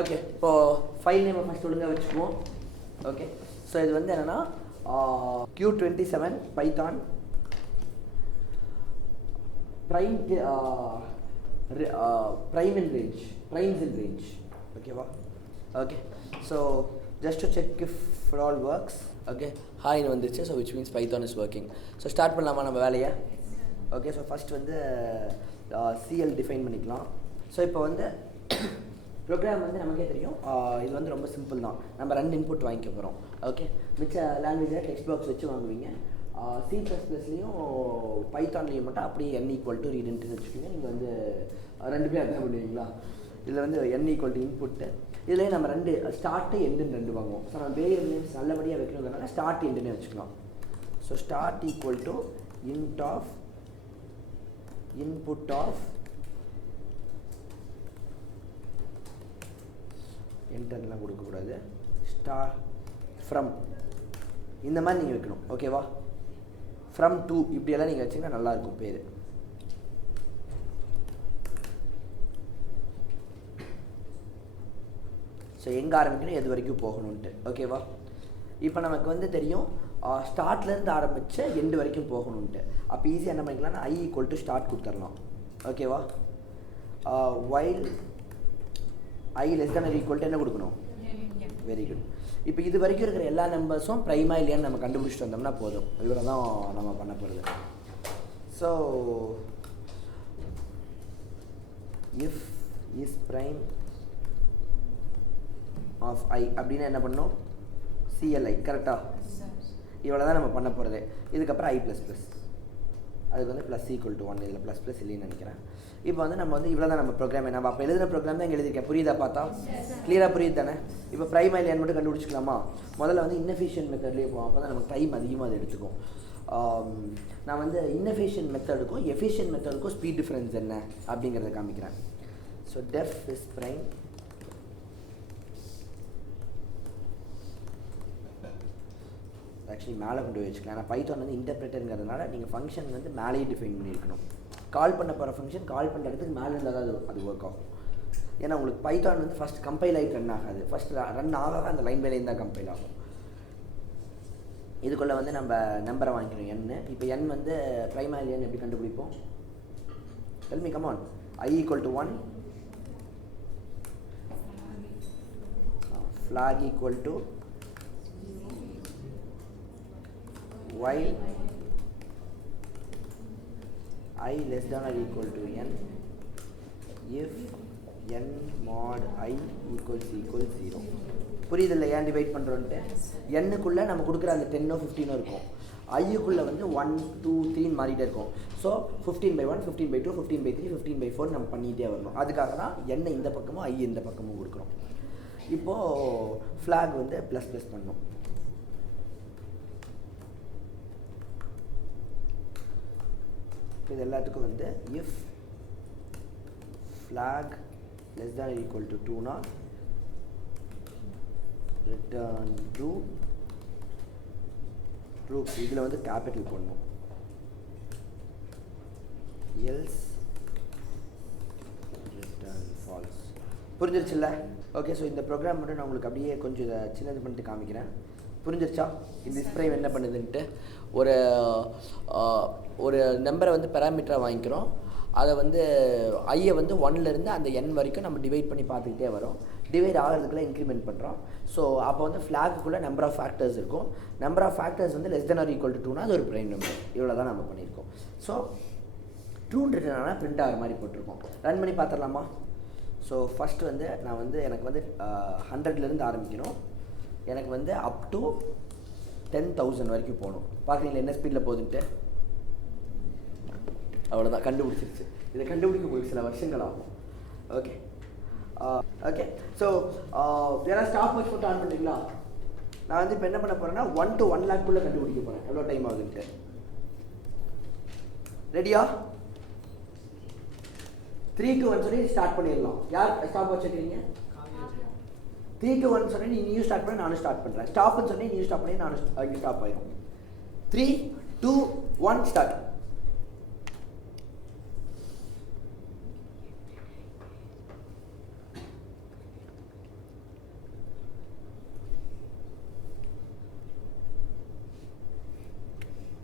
Okay, இப்போது file நேமை first ஒழுங்காக வச்சுக்குவோம். ஓகே, ஸோ இது வந்து என்னென்னா Q27 Python primes in range. ஓகேவா? Okay, so just to check if it all works. Okay, ஹாய்னு வந்துருச்சு. So which means Python is working. So start பண்ணலாமா நம்ம வேலையை? ஓகே, ஸோ ஃபஸ்ட் வந்து சிஎல் டிஃபைன் பண்ணிக்கலாம். ஸோ இப்போ வந்து ப்ரோக்ராம் வந்து நமக்கே தெரியும், இது வந்து ரொம்ப சிம்பிள் தான். நம்ம 2 இன்புட் வாங்கிக்க போகிறோம். ஓகே, மிச்ச லாங்குவேஜில் டெக்ஸ்ட் பாக்ஸ் வச்சு வாங்குவீங்க. C++லையும் பைத்தான்லேயும் மட்டும் அப்படியே n = ரீடுன்ட்டு வச்சுக்கோங்க. நீங்கள் வந்து 2 பேர் அதான் பண்ணுவீங்களா? இதில் வந்து n = இன்புட்டு. இதுலேயே நம்ம 2 ஸ்டார்ட்டு எண்டுன்னு 2 வாங்குவோம். ஸோ நம்ம வேரியபிள் நேம்ஸ் நல்லபடியாக வைக்கணுங்கிறதுனால ஸ்டார்ட் எண்டுன்னே வச்சுக்கலாம். So start = int of input of என்டர்லாம் கொடுக்கக்கூடாது, ஃப்ரம் இந்த மாதிரி நீங்கள் வைக்கணும். ஓகேவா? ஃப்ரம் டூ இப்படியெல்லாம் நீங்கள் வச்சிங்கன்னா நல்லாயிருக்கும் பேர். ஸோ எங்கே ஆரம்பிக்கணும், எது வரைக்கும் போகணுன்ட்டு. ஓகேவா? இப்போ நமக்கு வந்து தெரியும் ஸ்டார்ட்லேருந்து ஆரம்பித்து எண்டு வரைக்கும் போகணுன்ட்டு. அப்போ ஈஸியாக என்ன பண்ணிக்கலாம்னா I = ஸ்டார்ட் கொடுத்துடலாம். ஓகேவா? while I <= என்ன கொடுக்கணும்? Very good. இப்போ இது வரைக்கும் இருக்கிற எல்லா நம்பர்ஸும் ப்ரைமா இல்லையான்னு நம்ம கண்டுபிடிச்சிட்டு வந்தோம்னா போதும். இவ்வளோ தான் நம்ம பண்ண போகிறது. So if is prime of I அப்படின்னா என்ன பண்ணணும்? CLI. கரெக்டாக? இவ்வளோ தான் நம்ம பண்ண போகிறது. இதுக்கப்புறம் I++. அதுக்கு வந்து +=1. இதில் ++ இல்லைன்னு நினைக்கிறேன். இப்போ வந்து நம்ம வந்து இவ்வளோ தான் நம்ம ப்ரோக்ராம். நம்ம அப்போ எழுதின ப்ரோக்ராம் தான் இங்கே எழுதியிருக்கேன். புரியுதா? பார்த்தா கிளியராக புரியுது தானே? இப்போ ப்ரைம் இல்லையான்னு மட்டும் கண்டுபிடிச்சிக்கலாமா? முதல்ல வந்து இன்னெஃபிஷியன்ட் மெத்தட்லேயே போவோம். அப்போ தான் நமக்கு டைம் அதிகமாக அது எடுத்துக்கும். நான் வந்து இன்னெஃபிஷியன்ட் மெத்தடுக்கும் எஃபிஷியன்ட் மெத்தடுக்கும் ஸ்பீட் டிஃப்ரென்ஸ் என்ன அப்படிங்கிறத காமிக்கிறேன். So def is prime actually மேலே கொண்டு போய் வச்சுக்கலாம். ஆனால் பைத்தான் வந்து இன்டர்பிரேட்டருங்கிறதுனால நீங்கள் ஃபங்க்ஷன் வந்து மேலேயே டிஃபைன் பண்ணியிருக்கணும். கால் பண்ண போகிற ஃபங்க்ஷன் கால் பண்ணுற இடத்துக்கு மேலே இருந்தால் தான் அது ஒர்க் ஆகும். ஏன்னா உங்களுக்கு பைத்தான் வந்து ஃபஸ்ட் கம்பைல் ஆகிட்டு ரன் ஆகாது. ஃபஸ்ட் ரன் ஆகாத அந்த லைன் பை லைன் தான் கம்பைல் ஆகும். இதுக்குள்ளே வந்து நம்ம நம்பரை வாங்கிக்கணும் n. இப்போ n வந்து ப்ரைமரி n எப்படி கண்டுபிடிப்போம்? Tell me, come on. I = 1, flag = while I <= n if n mod I = 0. புரியுதில்லை ஏன் டிவைட் பண்ணுறோன்ட்டு? n-க்குள்ளே நம்ம கொடுக்குற அந்த 10 15 இருக்கும். I-க்குள்ளே வந்து 1 2 3 மாறிட்டே இருக்கும். ஸோ 15/1 15/2 15/3 15/4 நம்ம பண்ணிகிட்டே வரணும். அதுக்காக தான் n இந்த பக்கமும் I இந்த பக்கமும் கொடுக்குறோம். இப்போது ஃப்ளாக் வந்து ++ பண்ணணும். இது எல்லாத்துக்கும் வந்து இஃப் flag <= 2னா return true. இதில் வந்து கேபிட்டல் பண்ணணும். else return false. புரிஞ்சிருச்சுல்ல? ஓகே, ஸோ இந்த ப்ரோக்ராம் மட்டும் நான் உங்களுக்கு அப்படியே கொஞ்சம் இதை சின்னது பண்ணிட்டு காமிக்கிறேன். புரிஞ்சிருச்சா இந்த இஸ்ப்ரைம் என்ன பண்ணுதுன்ட்டு? ஒரு நம்பரை வந்து பேராமீட்டராக வாங்கிக்கிறோம். அதை வந்து ஐயை வந்து 1லேருந்து அந்த n வரைக்கும் நம்ம டிவைட் பண்ணி பார்த்துக்கிட்டே வரோம். டிவைட் ஆகிறதுக்குள்ளே இன்க்ரிமெண்ட் பண்ணுறோம். ஸோ அப்போ வந்து ஃப்ளாகுக்குள்ளே நம்பர் ஆஃப் ஃபேக்டர்ஸ் இருக்கும். நம்பர் ஆஃப் ஃபேக்டர்ஸ் வந்து <= 2னா அது ஒரு ப்ரைம் நம்பர். இவ்வளோ தான் நம்ம பண்ணியிருக்கோம். ஸோ ட்ரூன்னு ரிட்டர்னாக பிரிண்ட் ஆகிற மாதிரி போட்டிருக்கோம். ரன் பண்ணி பார்த்துடலாமா? ஸோ ஃபஸ்ட்டு வந்து நான் வந்து எனக்கு வந்து 100லேருந்து ஆரம்பிக்கணும். எனக்கு வந்து அப் டு 10,000 வரைக்கும் போகணும். பார்க்குறீங்களா என்ன ஸ்பீடில் போகுதுன்ட்டு? அவ்வளோதான், கண்டுபிடிச்சிருச்சு. இதை கண்டுபிடிக்க போய் சில வருஷங்கள் ஆகும். ஓகே ஓகே, ஸோ வேறு ஸ்டாப் வாட்ச் மட்டும் ஆன் பண்ணுறீங்களா? நான் வந்து இப்போ என்ன பண்ண போகிறேன்னா 1 to 1 lakh கண்டுபிடிக்க போகிறேன். எவ்வளோ டைம் ஆகுதுன்ட்டு. ரெடியா? 3 to 1 சொல்லி ஸ்டார்ட் பண்ணிடலாம். யார் ஸ்டாப் வாட்ச் வைக்கிறீங்க? 3 to 1 சொன்னேன், நீயும் ஸ்டார்ட் பண்ணி நானும் ஸ்டார்ட் பண்ணுறேன். ஸ்டாப்னு சொன்னேன், நீயும் ஸ்டாப் பண்ணி நானும் ஸ்டாப் ஆயிடும். 3 2 1 ஸ்டார்ட்.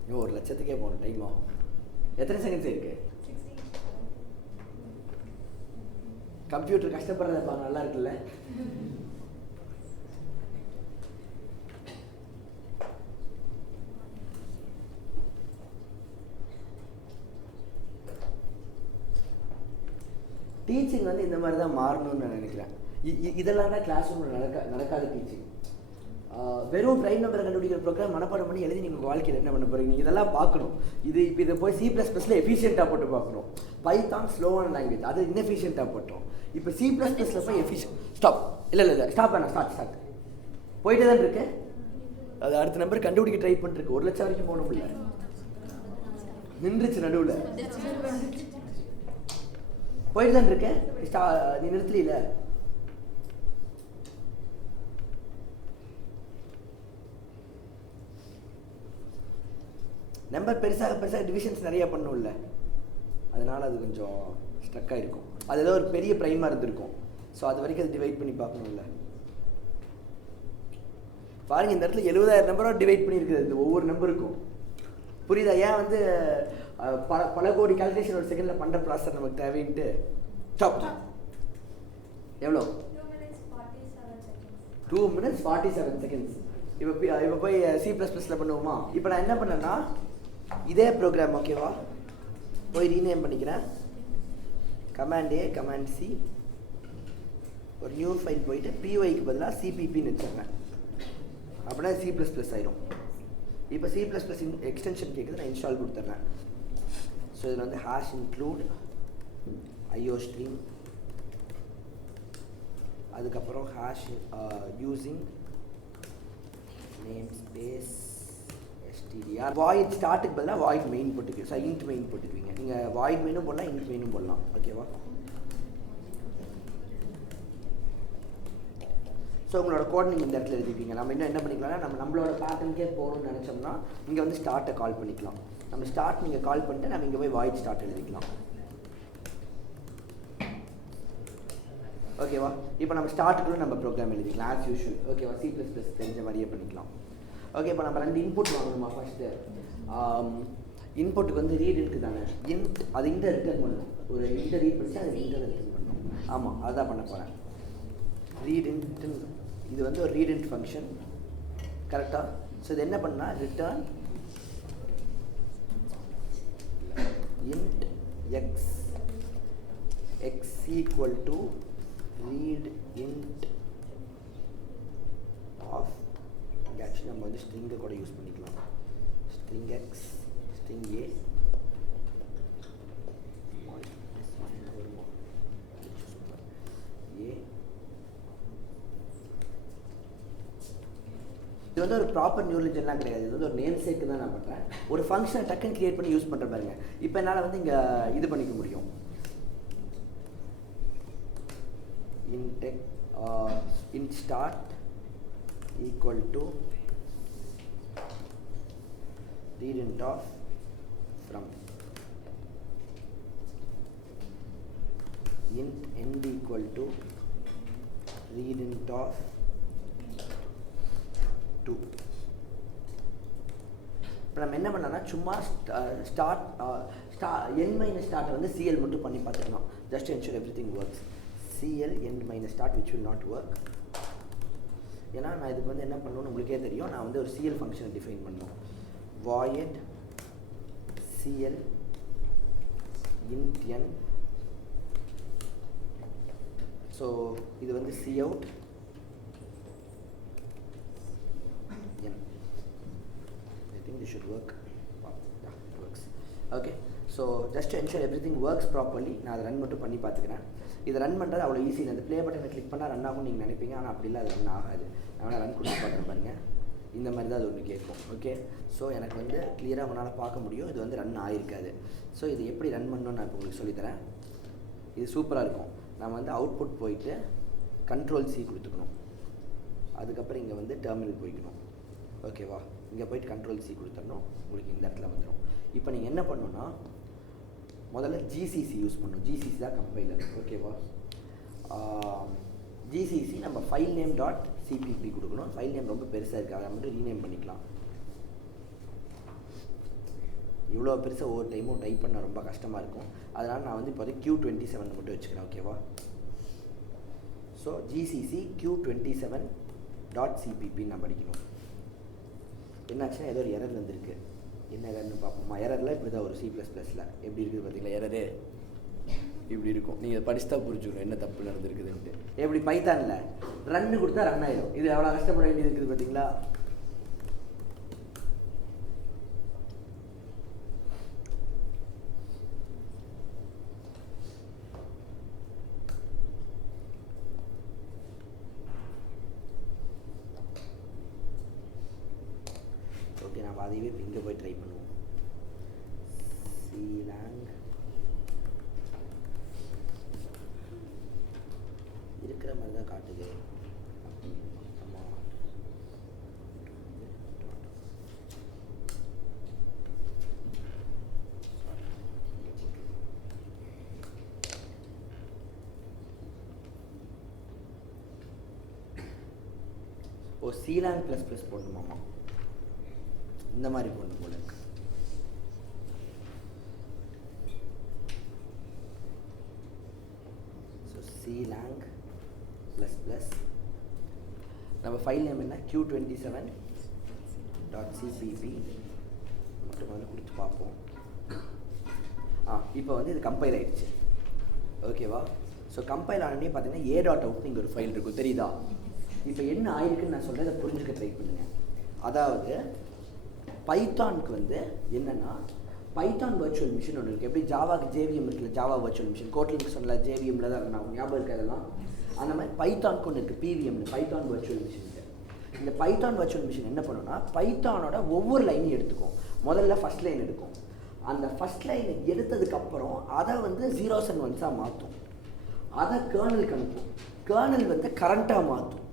இன்னும் 1 லட்சத்துக்கே போகணும், டைம் ஆகும். எத்தனை செகண்ட்ஸ் இருக்கு? கம்ப்யூட்டர் கஷ்டப்படுறதப்பா, நல்லா இருக்குல்ல? டீச்சிங் வந்து இந்த மாதிரி தான் மாறணும்னு நான் நினைக்கிறேன். இதெல்லாம் தான் கிளாஸ் ரூமில் நடக்காத டீச்சிங். வெறும் ப்ரைம் நம்பரை கண்டுபிடிக்கிற ப்ரோக்ராம் மனப்பாடம் பண்ணி எழுதி நீங்கள் வாழ்க்கையில் என்ன பண்ண போகிறீங்க, இதெல்லாம் பார்க்கணும். இப்போ இதை போய் C++ல எஃபிஷியண்ட்டாக போட்டு பார்க்கணும். பைத்தான் ஸ்லோவான லாங்குவேஜ், அது இன்னெஃபிஷியண்ட்டாக போட்டோம். இப்போ C++ல போய் ஸ்டாப் இல்லை ஸ்டாப் வேணாம், ஸ்டார்ட் போயிட்டே தான் இருக்கு. அது அடுத்த நம்பர் கண்டுபிடிக்க ட்ரை பண்ணிருக்கு. 1 லட்சம் வரைக்கும் போகணும் இல்லை, நின்றுச்சு நடுவில். போயிட்டு தான் இருக்கேன், நீ நிறுத்தல. நம்பர் பெருசாக டிவிஷன்ஸ் நிறைய பண்ணும்ல, அதனால அது கொஞ்சம் ஸ்ட்ரக் ஆகிருக்கும். அது ஏதோ ஒரு பெரிய ப்ரைமாக இருந்திருக்கும். ஸோ அது வரைக்கும் அது டிவைட் பண்ணி பார்க்கணும்ல. பாருங்க, இந்த இடத்துல 70,000 நம்பராக டிவைட் பண்ணியிருக்குது இந்த ஒவ்வொரு நம்பருக்கும். புரியுதா? ஏன் வந்து பல கோடி கால்குலேஷன் ஒரு செகண்டில் பண்ணுற ப்ராசஸர் நமக்கு தேவைன்ட்டு. ஸ்டாப். எவ்வளோ? 2 minutes 47 seconds. இப்போ போய் C++ல பண்ணுவோமா? இப்போ நான் என்ன பண்ணேன்னா, இதே ப்ரோக்ராம் ஓகேவா, போய் ரீநேம் பண்ணிக்கிறேன். கமாண்ட் A கமாண்ட் C, ஒரு நியூ ஃபைல் போயிட்டு PYக்கு பதிலாக CPPன்னு வச்சுருக்கேன். அப்படின்னா C++ ஆயிரும். இப்போ C++ எக்ஸ்டென்ஷன் கேட்குது, நான் இன்ஸ்டால் கொடுத்துட்றேன். ஸோ இதில் வந்து ஹேஷ் இன்க்ளூட் IO ஸ்ட்ரீம், அதுக்கப்புறம் hash using name space str. Void ஸ்டார்ட்டுக்கு பதிலாக வாய்ட் மெயின் போட்டுக்குவீங்க. ஸோ இன்ட் மெயின் போட்டுக்குவீங்க. நீங்கள் வாய்ட் மெயினும் போடலாம், இன்ட் மெயினும் போடலாம். ஓகேவா? ஸோ உங்களோட கோட் நீங்கள் இந்த இடத்துல எழுதிப்பீங்க. நம்ம இன்னும் என்ன பண்ணிக்கலாம்னா, நம்மளோட பேட்டர்னுக்கே போகணும்னு நினச்சோம்னா இங்கே வந்து ஸ்டார்ட்டை கால் பண்ணிக்கலாம். நம்ம ஸ்டார்ட் நீங்கள் கால் பண்ணிட்டு நம்ம இங்கே போய் வாய்ட் ஸ்டார்ட் எழுதிக்கலாம். ஓகேவா? இப்போ நம்ம ஸ்டார்ட்டுக்குள்ள நம்ம ப்ரோக்ராம் எழுதிக்கலாம் ஆஸ் யூஷுவல். ஓகேவா? C++ தெரிஞ்ச மாதிரியே பண்ணிக்கலாம். ஓகே, இப்போ நம்ம 2 இன்புட் வாங்கணுமா? ஃபஸ்ட்டு இன்புட்டுக்கு வந்து ரீட் இன்ட்டு தானே, இன்ட் அது இன்ட்டை ரிட்டர்ன் பண்ணணும். ஒரு இன்ட்டை ரீட் பண்ணிச்சு அது இன்ட்டை ரிட்டர்ன் பண்ணணும். ஆமாம், அதுதான் பண்ண போகிறேன். ரீட் இன்ட்டு, இது வந்து ஒரு ரீட் இன்ட் ஃபங்க்ஷன், கரெக்டாக? ஸோ இது என்ன பண்ணால் return int x equal to read int of, actually நம்ம வந்து ஸ்ட்ரிங்கை கூட யூஸ் பண்ணிக்கலாம். ஸ்ட்ரிங் x, ஸ்ட்ரிங் a, இது வந்து ஒரு ப்ராப்பர் நியூரல் நெட்வொர்க்லாம் கிடையாது. இது வந்து ஒரு நேம் சேக்கு தான் நான் பண்ணுறேன். ஒரு ஃபங்க்ஷனை டக்குன்னு கிரியேட் பண்ணி யூஸ் பண்ணுற பாருங்க. இப்போ என்னால் வந்து இங்கே இது பண்ணிக்க முடியும். int start equal to read int of from, int end equal to read int of 2. இப்போ நம்ம என்ன பண்ணோம்னா, சும்மா n minus start வந்து CL மட்டும் பண்ணி பார்த்துக்கலாம். just ensure everything works. CL end minus start which will not work. ஏன்னா நான் இதுக்கு வந்து என்ன பண்ணணும்னு உங்களுக்கே தெரியும். நான் வந்து ஒரு CL ஃபங்க்ஷனை டிஃபைன் பண்ணணும். void CL int n. So இது வந்து cout n. I think this should work. Yeah, it works. Okay, so just to ensure everything works properly, நான் அதை ரன் மட்டும் பண்ணி பார்த்துக்கிறேன். இதை ரன் பண்ணுறது அவ்வளோ ஈஸி இல்லை. அந்த ப்ளே பட்டனை கிளிக் பண்ணால் ரன் ஆகும் நீங்கள் நினைப்பீங்க, ஆனால் அப்படி இல்லை, அது ரன் ஆகாது. நான் ரன் கொடுத்து பார்க்குறேன் பாருங்க, இந்த மாதிரி தான் அது ஒன்று கேட்கும். ஓகே, ஸோ எனக்கு வந்து கிளியராக உங்களால் பார்க்க முடியும் இது வந்து ரன் ஆகிருக்காது. ஸோ இது எப்படி ரன் பண்ணணும்னு நான் இப்போ உங்களுக்கு சொல்லித்தரேன். இது சூப்பராக இருக்கும். நம்ம வந்து அவுட்புட் போயிட்டு Ctrl+C கொடுத்துக்கணும். அதுக்கப்புறம் இங்கே வந்து டெர்மினல் போய்க்கணும். ஓகேவா? இங்கே போயிட்டு Ctrl+C கொடுத்துடணும். உங்களுக்கு இந்த இடத்துல வந்துடும். இப்போ நீங்கள் என்ன பண்ணணும்னா, முதல்ல GCC யூஸ் பண்ணணும். GCC தான் கம்பைலர். ஓகேவா? GCC நம்ம ஃபைல் நேம் டாட் CPP கொடுக்கணும். ஃபைல் நேம் ரொம்ப பெருசாக இருக்குது, அதை மட்டும் ரீநேம் பண்ணிக்கலாம். இவ்வளோ பெருசாக ஒவ்வொரு டைமும் டைப் பண்ண ரொம்ப கஷ்டமாக இருக்கும். அதனால் நான் வந்து இப்போதைக்கு Q27 மட்டும் வச்சுக்கிறேன். ஓகேவா? ஸோ GCC Q27.cpp நான் படிக்கணும். என்னாச்சுன்னா ஏதோ ஒரு எரர் வந்திருக்கு. என்ன எரர்னு பார்ப்போமா? எரரில் இப்படி தான் ஒரு C++ல் எப்படி இருக்குது பார்த்தீங்களா? எரரு இப்படி இருக்கும். நீங்கள் படிச்சு தான் புரிஞ்சுக்கணும் என்ன தப்பு நடந்திருக்குதுன்ட்டு. எப்படி பைத்தானில் ரன்னு கொடுத்தா ரன் ஆயிடும். இது எவ்வளோ கஷ்டப்பட வேண்டியது இருக்குது பார்த்தீங்களா? ஓகே, நம்ம அதையே இங்கே போய் ட்ரை பண்ணுவோம். Clang இருக்கிற மாதிரி தான் காட்டுது. ஆமாம், ஓ Clang ++ போடணுமாம்மா? இந்த மாதிரி போடணும் போல இருக்கு. ஸோ Clang ++ நம்ம ஃபைல் நேம் என்ன? Q27.cpp மட்டும் முதல்ல கொடுத்து பார்ப்போம். இப்போ வந்து இது கம்பைல் ஆயிடுச்சு. ஓகேவா? ஸோ கம்பைல் ஆனே பார்த்தீங்கன்னா a.out இங்கே ஒரு ஃபைல் இருக்கும், தெரியுதா? இப்போ என்ன ஆயிருக்குன்னு நான் சொல்கிறேன், அதை புரிஞ்சுக்க ட்ரை பண்ணுங்க. அதாவது பைத்தானுக்கு வந்து என்னென்னா பைத்தான் வர்ச்சுவல் மிஷின் ஒன்று இருக்குது. எப்படி ஜாவாக்கு JVM இருக்குல்ல, ஜாவா வர்ச்சுவல் மிஷின். கோட்லிங்க்கு சொன்னல JVMல தான் நான் ஞாபகம் இருக்குது அதெல்லாம். அந்த மாதிரி பைத்தானுக்கு ஒன்று இருக்குது, PVM, பைத்தான் வர்ச்சுவல் மிஷின். இந்த பைத்தான் வர்ச்சுவல் மிஷின் என்ன பண்ணுன்னா பைத்தானோட ஒவ்வொரு லைனையும் எடுத்துக்கும். முதல்ல ஃபஸ்ட் லைன் எடுக்கும். அந்த ஃபஸ்ட் லைனை எடுத்ததுக்கப்புறம் அதை வந்து 0s and 1s மாற்றும். அதை கேர்னலுக்கு அனுப்பும். கேர்னல் வந்து கரண்ட்டாக மாற்றும்.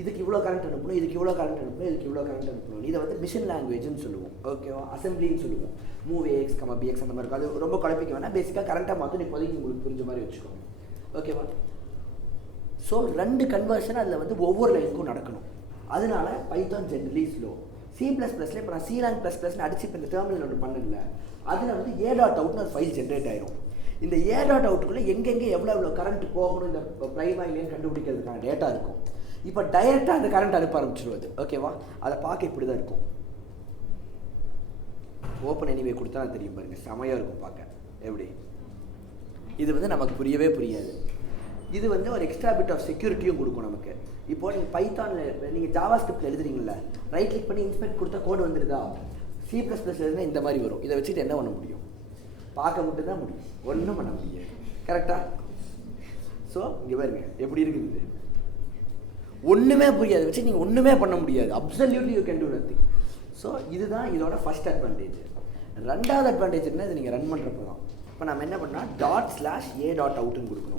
இதுக்கு இவ்வளோ கரண்ட் அனுப்பணும், இதுக்கு இவ்வளோ கரண்ட் அனுப்பணும், இதுக்கு இவ்வளோ கரண்ட் அனுப்பணும். இதை வந்து மிஷின் லாங்குவேஜ்னு சொல்லுவோம். ஓகேவா? அசம்பிளின்னு சொல்லுவோம். மூவ் AX, BX அந்த மாதிரி இருக்கும். அது ரொம்ப குழப்பிக்க வேணாம். பேசிக்காக கரண்ட்டாக மாற்றும். இப்போதைக்கு உங்களுக்கு புரிஞ்ச மாதிரி வச்சுக்கோங்க. ஓகேவா? ஸோ 2 கன்வர்ஷன் அதில் வந்து ஒவ்வொரு லைனுக்கும் நடக்கணும். அதனால பைத்தான் ஜென்ரலி ஸ்லோ. C++ இப்போ நான் Clang ++ அடிச்சு இப்போ இந்த டெர்மினல் ஒன்று பண்ணல, அதில் வந்து a.outனு ஒரு ஃபைல் ஜென்ரேட் ஆயிரும். இந்த a.outக்குள்ளே எங்கெங்கே எவ்வளோ கரண்ட் போகணும் இந்த ப்ரைமரிலேன்னு கண்டுபிடிக்கிறதுக்கான டேட்டா இருக்கும். இப்போ டைரெக்டாக அந்த கரண்ட் அனுப்ப ஆரம்பிச்சிருவது. ஓகேவா? அதை பார்க்க இப்படி தான் இருக்கும். ஓப்பன் எனிவே கொடுத்தா நான் தெரியும் பாருங்கள், செமையாக இருக்கும் பார்க்க. எப்படி இது வந்து நமக்கு புரியவே புரியாது. இது வந்து ஒரு எக்ஸ்ட்ரா பிட் ஆஃப் செக்யூரிட்டியும் கொடுக்கும் நமக்கு. இப்போ நீங்கள் பைத்தானில் நீங்கள் ஜாவா ஸ்கிரிப்டில் எழுதுறீங்கள, ரைட் கிளிக் பண்ணி இன்ஸ்பெக்ட் கொடுத்தா கோடு வந்துடுதா? C++ எழுதுனா இந்த மாதிரி வரும். இதை வச்சுட்டு என்ன பண்ண முடியும்? பார்க்க மட்டும் தான் முடியும், ஒன்றும் பண்ண முடியாது. கரெக்டாக? ஸோ இங்கே பாருங்க எப்படி இருக்குது. ஒன்றுமே புரியாது, வச்சு நீங்கள் ஒன்றுமே பண்ண முடியாது. Absolutely you can do nothing. So இதுதான் இதோட ஃபர்ஸ்ட் அட்வான்டேஜ். ரெண்டாவது அட்வான்டேஜ் என்ன? இது நீங்கள் ரன் பண்ணுறப்போ தான். இப்போ நம்ம என்ன பண்ணால் ./a.outன்னு கொடுக்கணும்.